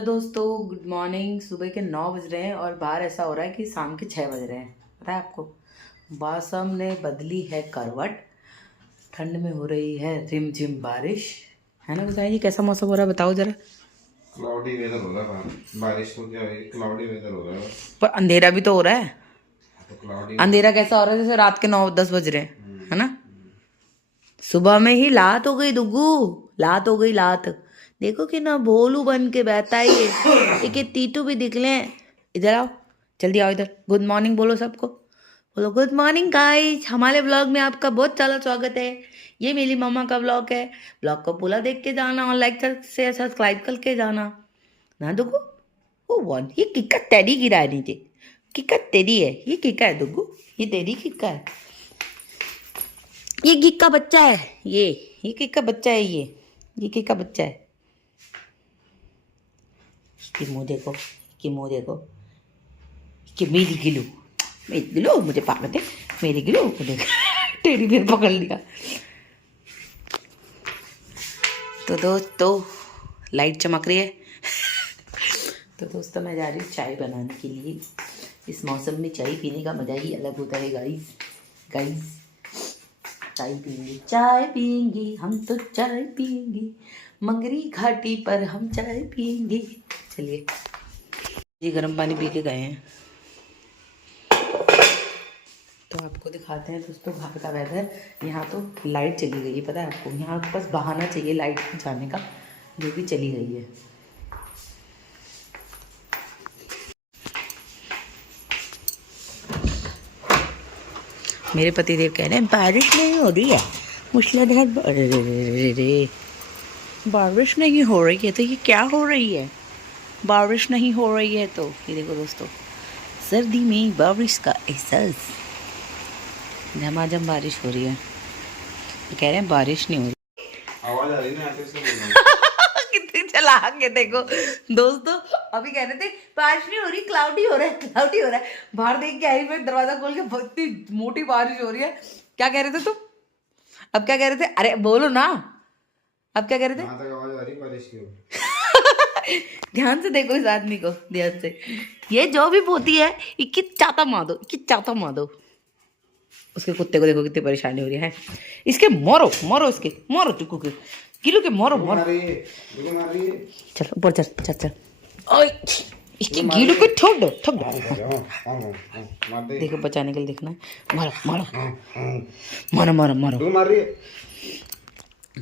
Hello दोस्तों, good morning. सुबह के 9 बज रहे हैं और बाहर ऐसा हो रहा है कि शाम के 6 बज रहे हैं। पता है आपको, मौसम ने बदली है करवट। ठंड में हो रही है रिमझिम बारिश, है ना। बताइए कैसा मौसम हो रहा है, बताओ जरा। क्लाउडी वेदर हो रहा है। बारिश को क्या है, क्लाउडी वेदर हो रहा है। पर अंधेरा भी तो हो रहा है। तो क्लाउडी अंधेरा कैसा हो रहा है, जैसे रात के 9-10 बज रहे हैं, है ना। सुबह में ही लात हो गई दुग्गू, लात हो गई लात। देखो कि ना भोलू बन के बैठा है ये। एक तीतू भी दिख ले। इधर आओ, जल्दी आओ इधर। गुड मॉर्निंग बोलो सबको, बोलो गुड मॉर्निंग गाइस। हमारे ब्लॉग में आपका बहुत सारा स्वागत है। ये मेरी मम्मा का ब्लॉग है। ब्लॉग को पूरा देख के जाना और लाइक शेयर सब्सक्राइब करके जाना ना दुग्गू। वो वन ये किक्का तेरी गिरा है नीचे। किक्का तेरी है, ये किक्का है दुग्गू, ये तेरी किक्का है। ये गिक का बच्चा है, ये गिक का बच्चा है, ये गिक का बच्चा है। इसकी मुंह देखो, इसकी मुंह देखो, कि मेरी गिलू मुझे पागल है। मेरी गिलू मुझे टेडी बेयर पकड़ लिया। तो दोस्तों लाइट चमक रही है। तो दोस्तों मैं जा रही हूँ चाय बनाने के लिए। इस मौसम में चाय पीने का मज़ा ही अलग होता है गाइस। गाइस चाय पियेंगे हम तो चाय पियेंगे, मंगरी घाटी पर हम चाय पियेंगे। चलिए, ये गर्म पानी पी के गए हैं। तो आपको दिखाते हैं दोस्तों बाहर का वेदर। यहाँ तो लाइट चली गई है, पता है आपको। यहाँ बस बहाना चाहिए लाइट जाने का, जो कि चली गई है। मेरे पतिदेव कह रहे हैं बारिश नहीं हो रही है, मूसलाधार। अरे बारिश नहीं हो रही है तो ये क्या हो रही है। बारिश नहीं हो रही है तो ये देखो दोस्तों, सर्दी में बारिश का एहसास। झमाझम बारिश हो रही है। तो कह रहे हैं बारिश नहीं हो रही। आवाज आ रही है ना। कितनी चला के देखो दोस्तों। अभी कह रहे थे बारिश नहीं हो रही, क्लाउडी हो रहा है, क्लाउडी हो रहा है। बाहर देख के आई, मैं दरवाजा खोल के, बहुत मोटी बारिश हो रही है। क्या कह रहे थे तुम? अब क्या कह रहे थे? अरे बोलो ना, अब क्या कह रहे थे? कहाँ तक आवाज आ रही है बारिश की? ध्यान से देखो इस आदमी को, ध्यान से। ये जो भी बोती है, इक्की चाता मार दो, इक्की चाता मार दो। उसके कुत्ते को देखो कितनी परेशानी हो रही है। इसके मारो मारो, इसके मारो, टुकू के किलो के मारो मारो। चल ऊपर चल चल चल। ओए इसके गीलू को ठोक दो, ठोक दो। देखो बचाने के लिए देखना है। मारो मारो मारो मारो मारो। मार रही है।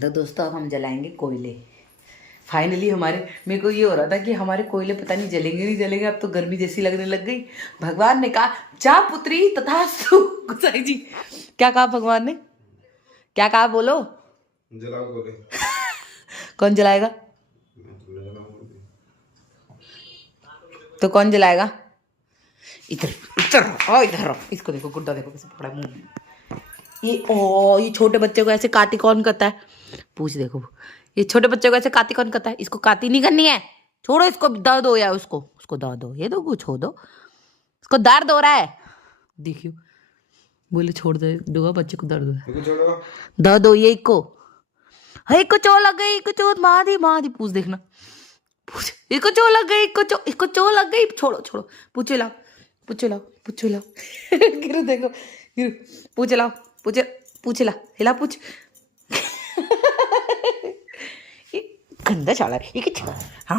तो दोस्तों अब हम जलाएंगे कोयले। फाइनली हमारे, मेरे को ये हो रहा था कि हमारे कोयले पता नहीं जलेंगे नहीं जलेंगे। अब तो गर्मी जैसी लगने लग गई। भगवान ने कहा जा पुत्री तथास्तु। गुसाई जी क्या कहा भगवान ने, क्या कहा बोलो? जलाओ कोले। कौन जलाएगा? तो कौन जलाएगा? इधर इधर आओ, इधर आओ। इसको देखो, गुड्डा देखो कैसे पकड़ा मुंह में। ये छोटे बच्चे को ऐसे काटी कौन करता है? पूछ देखो, ये छोटे बच्चे को ऐसे काती कौन करता है? इसको काती नहीं करनी है, छोड़ो इसको। दर्द हो या उसको, उसको दर्द हो, ये दो कुछ हो दो, इसको दर्द हो रहा है। देखियो बोले छोड़ दे दूंगा, बच्चे को दर्द हो रहा है। दर्द हो ये इसको, है इसको चोट लग गई, इसको चोट मार दी। पूछ देखना, पूछ। इसको चोट लग गई, इसको चोट लग गई। छोड़ो छोड़ो, पूछे लाओ, पूछे लाओ, पूछे लाओ। गिरो देखो, गिरो। पूछे लाओ, पूछे, पूछे ला, हिला पूछ। ये गंदा चाला है ये। क्या हाँ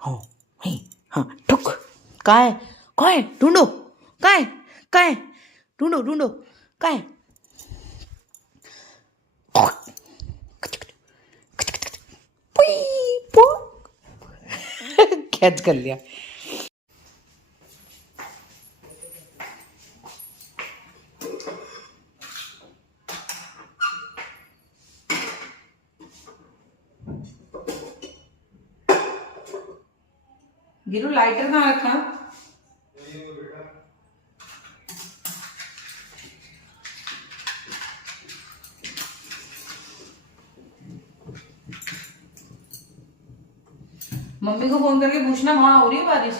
हाँ हाँ ठुक। कहाँ है, कहाँ है? ढूंढो, कहाँ है, कहाँ है? ढूंढो ढूंढो, कहाँ है? कैच कर लिया। गिरू लाइटर कहाँ रखा? मम्मी को फोन करके पूछना वहां हो रही है बारिश।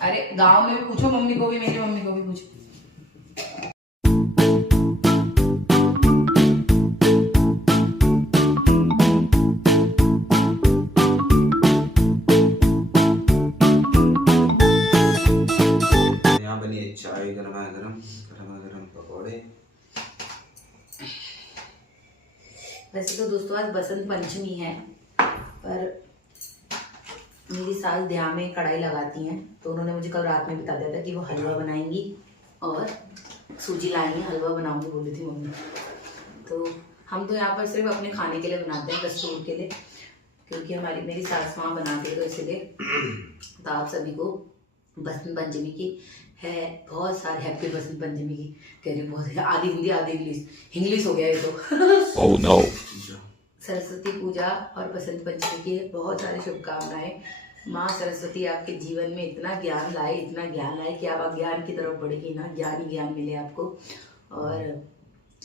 अरे गांव में भी पूछो मम्मी को भी, मेरी मम्मी को भी पूछो। चाय गर्मा गर्म पकौड़े। वैसे तो दोस्तों आज बसंत पंचमी है, पर मेरी सास ध्यान में कढ़ाई लगाती हैं, तो उन्होंने मुझे कल रात में बता दिया था कि वो हलवा बनाएंगी और सूजी लाएंगी, हलवा बनाऊंगी बोली थी मम्मी। तो हम तो यहाँ पर सिर्फ अपने खाने के लिए बनाते हैं, दस्तूर के लिए, क्योंकि मेरी सास माँ बनाती है, तो इसलिए। तो आप सभी को बसंत पंचमी की है बहुत सारी हैप्पी बसंत पंचमी की कह रही, बहुत आधी हिंदी आधी इंग्लिश हो गया ये तो। Oh no. सरस्वती पूजा और बसंत पंचमी की बहुत सारी शुभकामनाएं। माँ सरस्वती आपके जीवन में इतना ज्ञान लाए कि आप अज्ञान की तरफ बढ़ेगी ना, ज्ञान ही ज्ञान मिले आपको। और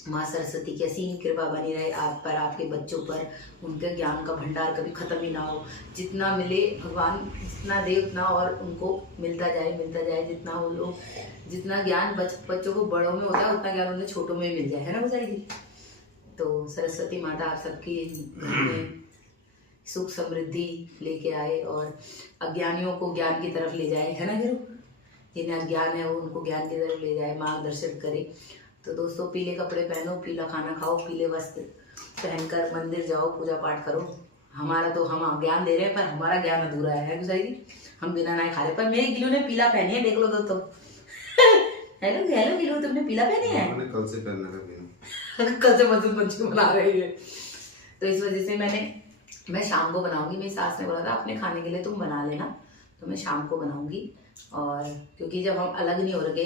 माँ सरस्वती की असीम कृपा बनी रहे आप पर, आपके बच्चों पर, उनके ज्ञान का भंडार कभी ख़त्म ही ना हो। जितना मिले भगवान जितना दे उतना और उनको मिलता जाए, जितना वो लोग जितना ज्ञान बच्चों को बड़ों में होता है उतना ज्ञान उन्हें छोटों में मिल जाए, है ना गुजारी जी। तो सरस्वती माता आप सबकी घर में सुख समृद्धि लेके आए और अज्ञानियों को ज्ञान की तरफ ले जाए, है ना गिरू। जिन्हें अज्ञान है वो उनको ज्ञान की तरफ ले जाए, मार्गदर्शन करे। तो दोस्तों पीले कपड़े पहनो, पीला खाना खाओ, पीले वस्त्र पहनकर मंदिर जाओ, पूजा पाठ करो। हमारा तो हम ज्ञान दे रहे हैं पर हमारा ज्ञान अधूरा है गुजारी जी। हम बिना नहाए खा रहे, पर मेरी गिलू ने पीला पहनी है, देख लो दोस्तों। हेलो गिलू, तुमने पीला पहनी है? कल से पहनना का कल से बसंत पंचमी मना रही है, तो इस वजह से मैं शाम को बनाऊंगी। मेरी सास ने बोला था अपने खाने के लिए तुम बना लेना, तो मैं शाम को बनाऊंगी। और क्योंकि जब हम अलग नहीं हो रखे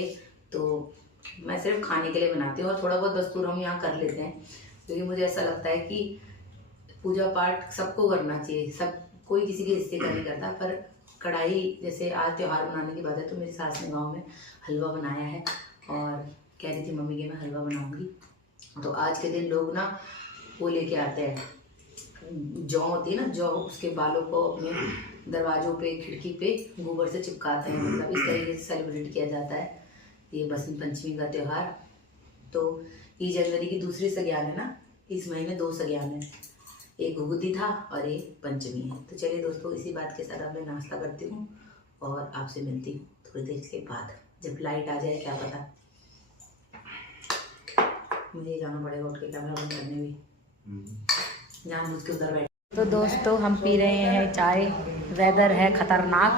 तो मैं सिर्फ खाने के लिए बनाती हूँ, और थोड़ा बहुत दस्तूर हम यहाँ कर लेते हैं, क्योंकि मुझे ऐसा लगता है कि पूजा पाठ सबको करना चाहिए, सब कोई किसी के हिस्से का नहीं करता। पर कढ़ाई जैसे आज त्योहार मनाने की बात है, तो मेरी सास ने गाँव में हलवा बनाया है और कह रही थी मम्मी कि मैं हलवा बनाऊंगी। तो आज के दिन लोग ना वो लेके आते हैं, जौ होती है ना, जौ, उसके बालों को अपने दरवाजों पे, खिड़की पे गोबर से चिपकाते हैं। मतलब इस तरीके से सेलिब्रेट किया जाता है ये बसंत पंचमी का त्यौहार। तो ये जनवरी की दूसरी सग्यान है ना, इस महीने 2 सग्यान है, एक घुघुती था और एक पंचमी है। तो चलिए दोस्तों इसी बात के साथ अब मैं नाश्ता करती हूँ और आपसे मिलती हूँ थोड़ी देर के बाद, जब लाइट आ जाए, क्या पता। मुझे जाना पड़ेगा उठ के कैमरा बंद करने भी, जान बुझ के उधर बैठ। तो दोस्तों हम पी रहे हैं चाय, वेदर है खतरनाक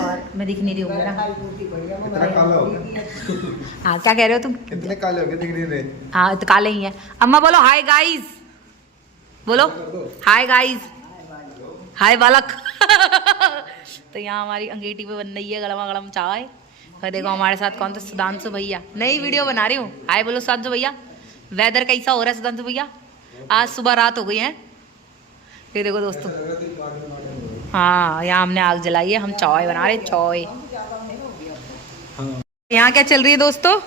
और मैं दिख नहीं रही हूँ ना। इतना काला हो गया, हाँ क्या कह रहे हो तुम? इतने काले हो गए दिख नहीं रहे। हाँ तो काले ही हैं। अम्मा बोलो हाय गाइस, बोलो हाय गाइस, हाय बालक। तो यहाँ हमारी अंगीठी पे बन रही है गरमा गरम चाय। और देखो हमारे साथ कौन था, सुधांशु भैया। नई वीडियो बना रही हूँ, हाय बोलो सुधांशु भैया। वेदर कैसा हो रहा है सुधांशु भैया? आज सुबह रात हो गई है, ये देखो दोस्तों। हाँ यहाँ हमने आग जलाई है, हम चाय बना रहे, चाय। यहाँ क्या चल रही है दोस्तों?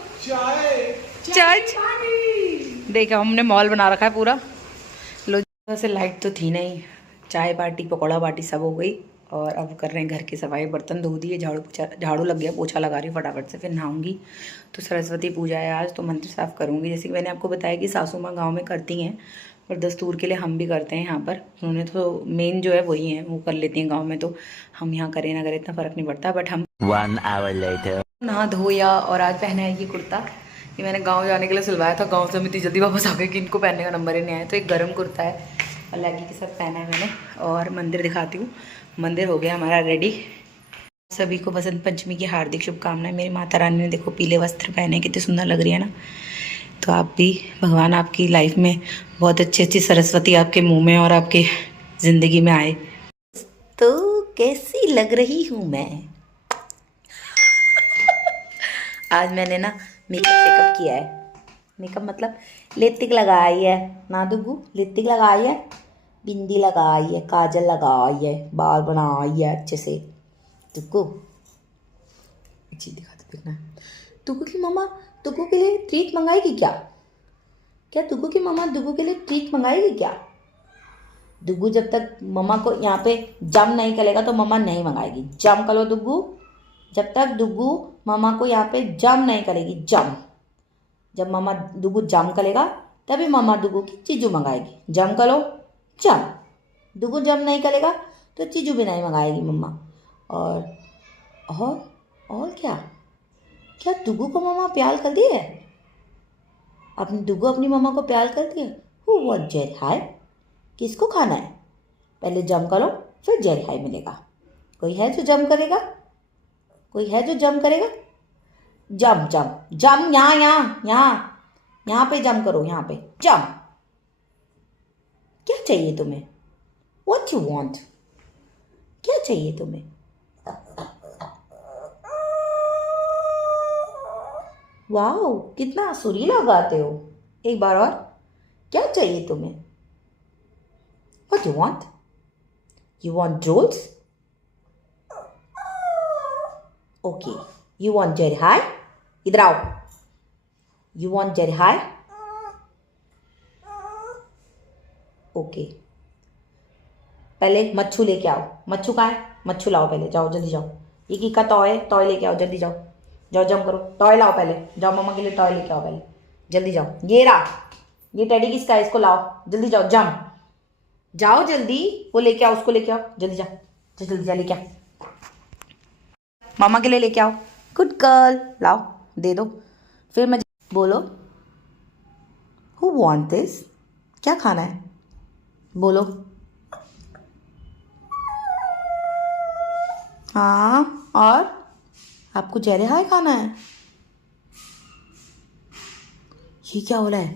चाय। देखो हमने मॉल बना रखा है पूरा। लो वैसे लाइट तो थी नहीं, चाय पार्टी पकौड़ा पार्टी सब हो गई और अब कर रहे हैं घर की सफाई, बर्तन धो दिए, झाड़ू लग गया, पोछा लगा रही हूँ फटाफट से, फिर नहाऊंगी। तो सरस्वती पूजा है आज, तो मंदिर साफ़ करूँगी। जैसे कि मैंने आपको बताया कि सासू माँ गाँव में करती हैं और दस्तूर के लिए हम भी करते हैं यहाँ पर। उन्होंने तो मेन जो है वही है, वो कर लेती हैं गाँव में, तो हम यहाँ करें ना करें इतना फ़र्क नहीं पड़ता। बट हम 1 hour later. नहा धोया और आज पहना है ये कुर्ता, ये मैंने गाँव जाने के लिए सिलवाया था। गाँव से मैं इतनी जल्दी वापस आ गई कि इनको पहनने का नंबर ही नहीं आया। तो एक गर्म कुर्ता है और लेगी के साथ पहना है मैंने। और मंदिर दिखाती हूँ, मंदिर हो गया हमारा रेडी। सभी को बसंत पंचमी की हार्दिक शुभकामनाएं। मेरी माता रानी ने देखो पीले वस्त्र पहने, कितनी सुंदर लग रही है ना। तो आप भी, भगवान आपकी लाइफ में बहुत अच्छी अच्छी सरस्वती आपके मुंह में और आपके ज़िंदगी में आए। तो कैसी लग रही हूँ मैं? आज मैंने ना मेकअप किया है। मेकअप मतलब लिपस्टिक लगाई है ना दुगू, लिपस्टिक लगाई है, बिंदी लगाई है, काजल लगाई है, बाल बनाई है अच्छे से। तुक्कू एक चीज़ दिखाते देखना। तुक्कू की मम्मा तुक्कू के लिए ट्रीट मंगाएगी क्या? क्या तुक्कू की मम्मा दुगू के लिए ट्रीट मंगाएगी क्या? दुगू जब तक मम्मा को यहाँ पे जम नहीं करेगा तो मम्मा नहीं मंगाएगी। जम करो दुगू, जब तक दुगू मम्मा को यहाँ पे जम नहीं करेगी, जम। जब मम्मा दुगू जम करेगा तभी मम्मा दुगू की चीजू मंगाएगी। जम करो, जम। दुगू जम नहीं करेगा तो चीजू भी नहीं मंगाएगी मम्मा। और क्या? क्या दुगू को मम्मा प्यार कर दी है? अपनी दुगू अपनी मम्मा को प्यार कर दिया? हु वांट जेल हाय? किसको खाना है? पहले जम करो फिर जेल हाय मिलेगा। कोई है जो जम करेगा? कोई है जो जम करेगा? जम जम जम, यहाँ यहाँ यहाँ यहाँ पे जम करो, यहाँ पे जम। क्या चाहिए तुम्हें? What you want? क्या चाहिए तुम्हें? वाओ, कितना सुरीला गाते हो। एक बार और। क्या चाहिए तुम्हें? What you want? You want rolls? Okay. You want Jerry High? इधर आओ। You want Jerry High? Okay. पहले मच्छू लेके आओ। मच्छू कहाँ है? मच्छू लाओ पहले, जाओ जल्दी जाओ। ये की का टॉय, टॉय लेके आओ, जल्दी जाओ। जाओ जम करो, टॉय लाओ पहले, जाओ मम्मा के लिए टॉय लेके आओ पहले, जल्दी जाओ। ये रहा, ये टेडी किसका है? इसको लाओ, जल्दी जाओ, जम जाओ जल्दी। वो लेके आओ, उसको लेके आओ, जल्दी जा, जल्दी जा लेके आओ। मामा के लिए लेके आओ। गुड गर्ल, लाओ दे दो। फिर मैं बोलो, हु वांट दिस? क्या खाना है? बोलो। हाँ, और आपको जेरे हाय खाना है? ये क्या हो रहा है?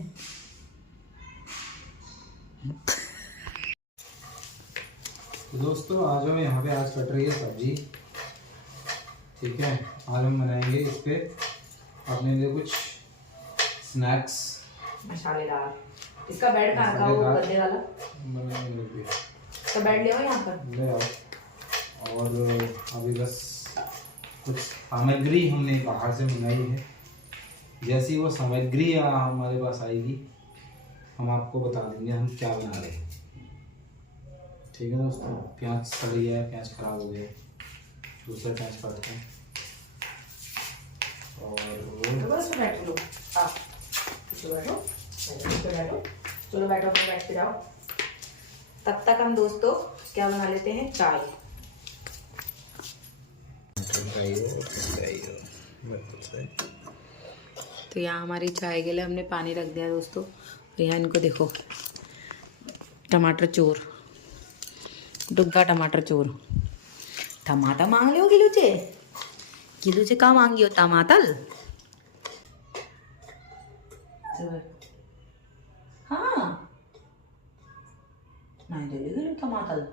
तो दोस्तों आ जाओ, यहाँ पे आज कट रही है सब्जी। ठीक है, आज हम बनाएंगे इस पे अपने लिए कुछ स्नैक्स मसालेदार। इसका बेड कहाँ रखा? वो गद्दे वाला बनाएंगे। इसका बेड ले आओ यहाँ पर, ले आओ। और अभी बस कुछ सामग्री हमने बाहर से मंगाई है। जैसी वो सामग्री हमारे पास आएगी हम आपको बता देंगे हम क्या बना रहे हैं। ठीक है दोस्तों, प्याज सड़ गया है, प्याज खराब हो गया, दूसरा प्याज काटते हैं। और तो बस बैठ लो आप, बैठो बैठो, चलो बैठो, बैठ के जाओ। तब तक हम दोस्तों क्या बना लेते हैं? चाय। तो यहाँ हमारी चाय के लिए हमने पानी रख दिया दोस्तों। और यहाँ इनको देखो, टमाटर चोर, डुग्गा टमाटर चोर। टमाटर मांग लो किलो से? किलो से कहाँ मांगी हो टमाटर? हाँ, नहीं दे किलो टमाटर,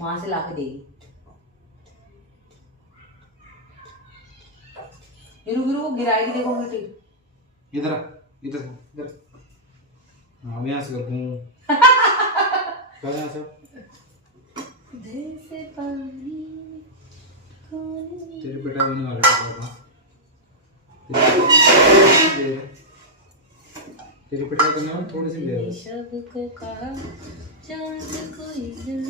वहां से लाके देगी। गिरू गिरू गिराएगी, देखो बेटी। इधर इधर इधर, हाँ यहाँ से करूँ यहाँ से। तेरे बेटा बनने वाला है, तेरी पिटाई करने में थोड़ी सी देर बस। सबको कहा चांद कोई दिल।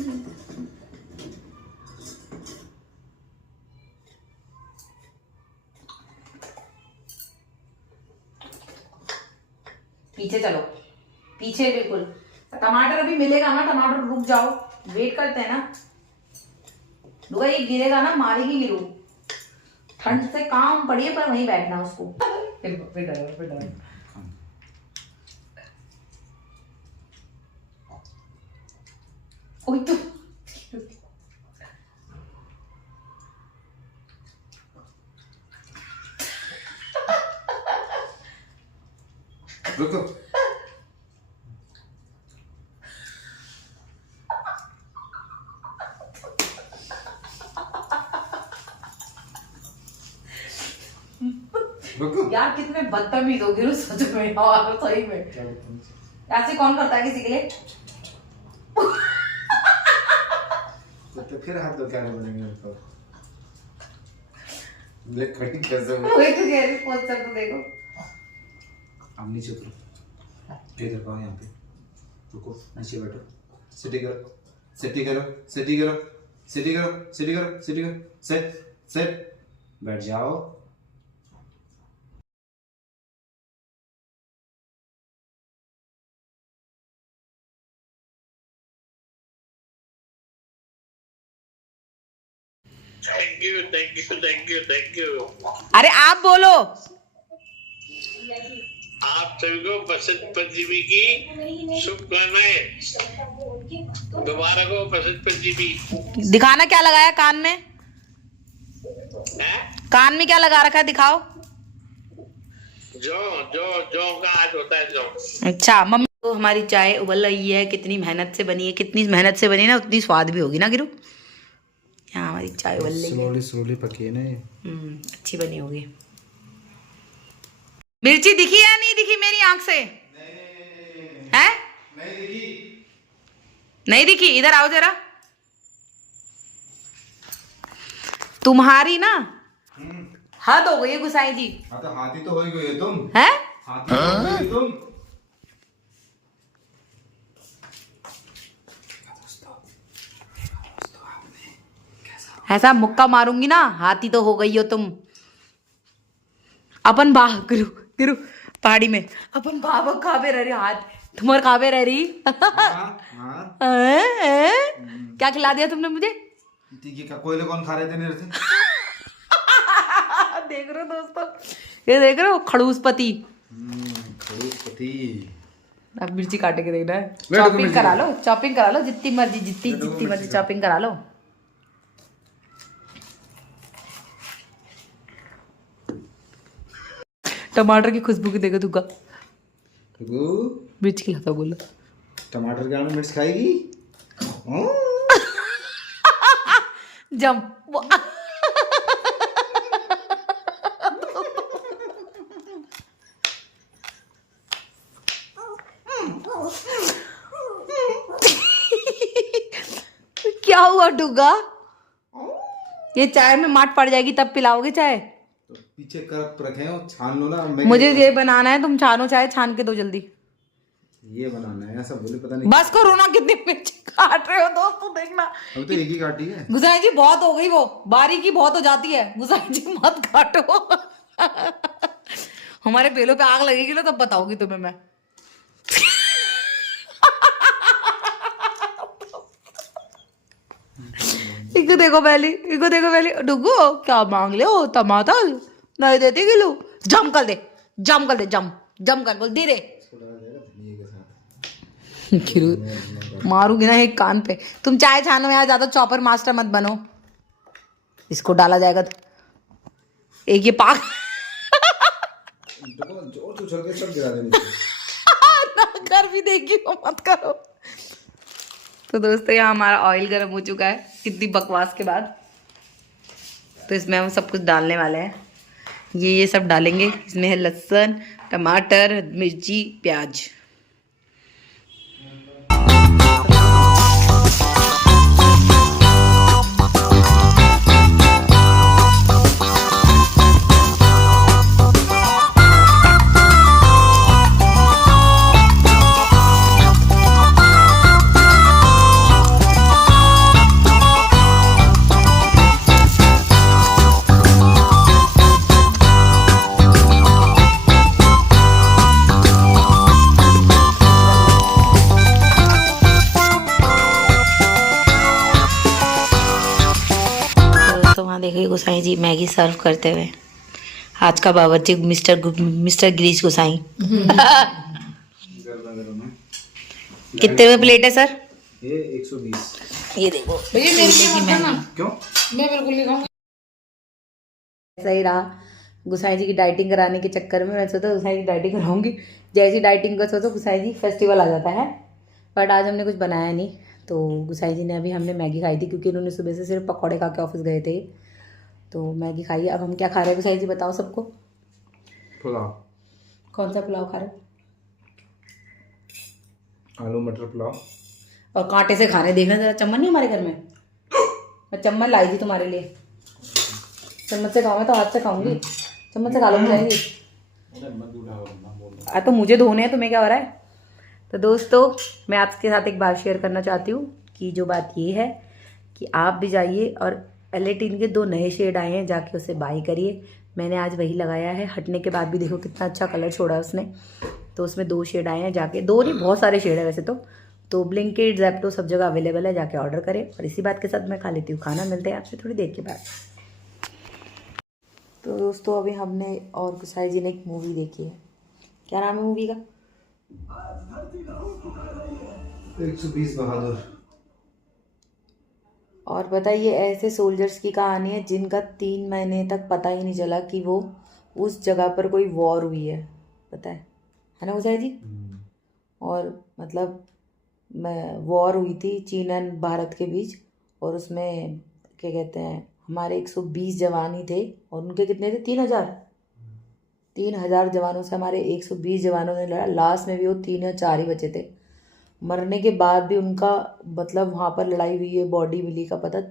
पीछे चलो, पीछे बिल्कुल। टमाटर अभी मिलेगा ना, टमाटर रुक जाओ, वेट करते हैं ना। रुका, ये गिरेगा ना, मारेगी गिरू। ठंड से काम पड़ी है, पर वहीं बैठना उसको। फिर डरो। ओए तो रुको। रुको यार, कितने बदतमीज हो गिरू सच में, और सही में। ऐसे कौन करता है किसी के लिए? तो फिर हाथ तो क्या बोलेंगे उनको? देख कटिंग कैसे हो। वही तो कह रही, पोस्टर तो देखो। अब नीचे उतरो, इधर पाओ, यहाँ पे रुको, नीचे बैठो, सिटी करो, सिटी करो, सिटी करो, सिटी करो, सिटी करो, सिटी करो, सेट सेट, बैठ जाओ। Thank you. अरे आप बोलो। आप सभी को बसंत पंचमी की शुभकामनाएं। दोबारा को बसंत पंचमी। दिखाना क्या लगाया कान में, है कान में क्या लगा रखा है, दिखाओ। जो जो जो का आज होता है जो। अच्छा मम्मी, तो हमारी चाय उबल रही है, कितनी मेहनत से बनी है, कितनी मेहनत से बनी ना उतनी स्वाद भी होगी ना गिरू। यहाँ हमारी चाय उबल रही है, स्लोली पकी है ना ये। अच्छी बनी होगी। मिर्ची दिखी या नहीं दिखी मेरी आंख से? है नहीं दिखी। इधर आओ जरा। तुम्हारी ना हद हो गई है गुसाई जी। हाँ तो हाथी तो हो ही गई तुम। है हाथी तो हो गई तुम। ऐसा मुक्का मारूंगी ना, हाथी तो हो गई हो तुम। अपन बाह गिरू गिरू पहाड़ी में अपन बाबा खावे रह रही, हाथ तुम्हारे खावे रह रही। क्या खिला दिया तुमने मुझे? कोयले कौन खा रहे थे मेरे से? देख रहे हो दोस्तों, ये देख रहे हो खड़ूसपति। अब मिर्ची काटे के देखना है। चॉपिंग करा लो, चॉपिंग करा लो, जितनी मर्जी चॉपिंग करा लो। टमाटर की खुशबू की देखो तुका। मिर्च खिलाता बोलो। टमाटर के आलू मिर्च खाएगी? जम क्या हुआ डुगा? ये चाय में माट पड़ जाएगी तब पिलाओगे चाय? तो पीछे कप रखे हो, छान लो ना। मुझे ये बनाना है, तुम छानो चाय, छान के दो जल्दी। ये बनाना है ऐसा बोले, पता नहीं। बस करो ना, कितनी मिर्ची काट रहे हो दोस्तों, देखना। अभी तो एक ही काटी है। गुसाई जी बहुत हो गई, वो बारीकी बहुत हो जाती है। गुसाई जी मत काटो। हमारे बेलों पे आग लगेगी ना तब बताऊंगी तुम्हें मैं। इको देखो पहली डुगो क्या मांग ले हो? टमाटर नहीं देती किलो। जम कर दे, जम कर बोल दे दे। मारूंगी ना एक कान पे। तुम चाय छानो यार, ज्यादा चॉपर मास्टर मत बनो। इसको डाला जाएगा तो एक ये पाक जोर से उछल के सब गिरा देंगे। ना कर भी देगी वो, मत करो। तो दोस्तों यहाँ हमारा ऑयल गर्म हो चुका है कितनी बकवास के बाद। तो इसमें हम सब कुछ डालने वाले हैं। ये सब डालेंगे। इसमें है लहसुन, टमाटर, मिर्ची, प्याज। देखिए गुसाई जी मैगी सर्व करते हुए। आज का बावर्ची मिस्टर गिरीश गुसाई। कितने में प्लेट है सर? ये 120। ये देखो भैया, क्यों? मैं बिल्कुल नहीं खाऊंगी। सही रहा गुसाई जी की डाइटिंग कराने के चक्कर में। मैं सोचा गुसाई जी डाइटिंग कराऊंगी, जैसी डाइटिंग का सोचो गुसाई जी फेस्टिवल आ जाता है। बट आज हमने कुछ बनाया नहीं। तो गुसाई जी ने अभी हमने मैगी खाई थी क्योंकि उन्होंने सुबह से सिर्फ पकौड़े खा के ऑफिस गए थे। तो मैगी खाई। अब हम क्या खा रहे हैं गुसाई जी बताओ सबको? पुलाव। कौन सा पुलाव खा रहे हो? आलू मटर पुलाव। और कांटे से खा रहे, देखना जरा। चम्मच नहीं हमारे घर में? मैं चम्मच लाई थी तुम्हारे लिए। चम्मच से खाओ, मैं तो हाथ से खाऊंगी। चम्मच से खा लो जाएंगी। तो मुझे धोने हैं, तुम्हें क्या हो रहा है? तो दोस्तों मैं आपके साथ एक बात शेयर करना चाहती हूँ कि जो बात ये है कि आप भी जाइए और एलेटिन के 2 नए शेड आए हैं, जाके उसे बाय करिए। मैंने आज वही लगाया है। हटने के बाद भी देखो कितना अच्छा कलर छोड़ा है उसने। तो उसमें 2 शेड आए हैं, जाके 2 नहीं बहुत सारे शेड है वैसे तो ब्लिंकिट, ज़ेप्टो सब जगह अवेलेबल है, जाके ऑर्डर करें। और इसी बात के साथ मैं खा लेती हूँ खाना। मिलते हैं आपसे थोड़ी देर के बाद। तो दोस्तों अभी हमने और कुसाई जी ने एक मूवी देखी है। क्या नाम है मूवी का? 120 बहादुर। और बताइए, ऐसे सोल्जर्स की कहानी है जिनका 3 महीने तक पता ही नहीं चला कि वो उस जगह पर कोई वॉर हुई है, पता है ना कुसाई जी? और मतलब वॉर हुई थी चीन एंड भारत के बीच, और उसमें क्या कहते हैं, हमारे 120 जवान ही थे और उनके कितने थे? 3,000 जवानों से हमारे 120 जवानों ने लड़ा। लास्ट में भी वो 3 या 4 ही बचे थे। मरने के बाद भी उनका मतलब वहाँ पर लड़ाई हुई है, बॉडी मिली का पता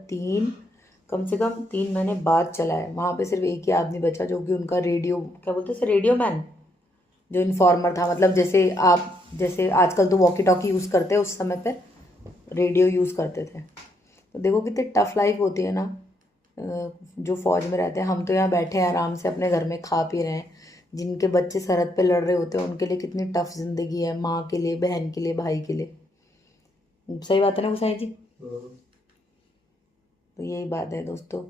कम से कम 3 महीने बाद चला है। वहाँ पे सिर्फ एक ही आदमी बचा जो कि उनका रेडियो, क्या बोलते हैं, रेडियो मैन, जो इन्फॉर्मर था। मतलब जैसे आजकल तो वॉकी टॉकी यूज़ करते हैं, उस समय पे रेडियो यूज़ करते थे। तो देखो कितनी टफ लाइफ होती है ना जो फौज में रहते हैं। हम तो यहाँ बैठे हैं आराम से अपने घर में खा पी रहे हैं, जिनके बच्चे सरहद पे लड़ रहे होते हैं उनके लिए कितनी टफ जिंदगी है, माँ के लिए, बहन के लिए, भाई के लिए। सही बात है ना गुसाई जी? तो यही बात है दोस्तों,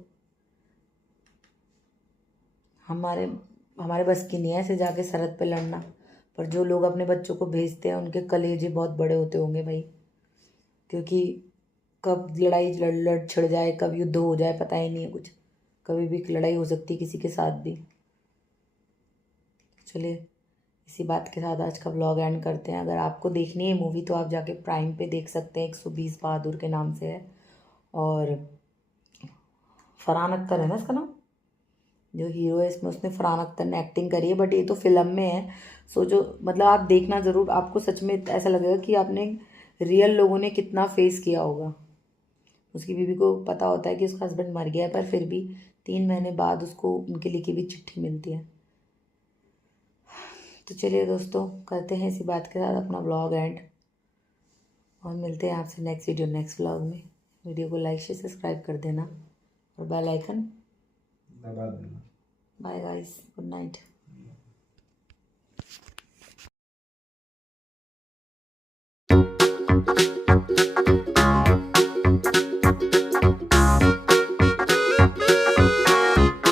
हमारे बस की नहीं है ऐसे जाके सरहद पे लड़ना। पर जो लोग अपने बच्चों को भेजते हैं उनके कलेजे बहुत बड़े होते होंगे भाई, क्योंकि कब लड़ाई लड़ छिड़ जाए, कब युद्ध हो जाए, पता ही नहीं है कुछ। कभी भी लड़ाई हो सकती है किसी के साथ भी। चलिए इसी बात के साथ आज का व्लॉग एंड करते हैं। अगर आपको देखनी है मूवी तो आप जाके प्राइम पे देख सकते हैं, 120 बहादुर के नाम से है। और फरहान अख्तर है ना इसका नाम, जो हीरो है इसमें, उसने फरहान अख्तर ने एक्टिंग करी है, बट ये तो फिल्म में है। सो जो मतलब आप देखना ज़रूर, आपको सच में ऐसा लगेगा कि आपने रियल लोगों ने कितना फेस किया होगा। उसकी बीवी को पता होता है कि उसका हस्बैंड मर गया है, पर फिर भी 3 महीने बाद उसको उनके लिखी हुई चिट्ठी मिलती है। तो चलिए दोस्तों, करते हैं इसी बात के साथ अपना व्लॉग एंड, और मिलते हैं आपसे नेक्स्ट व्लॉग में। वीडियो को लाइक शेयर सब्सक्राइब कर देना और बेल आइकन दबा देना। Bye guys, good night.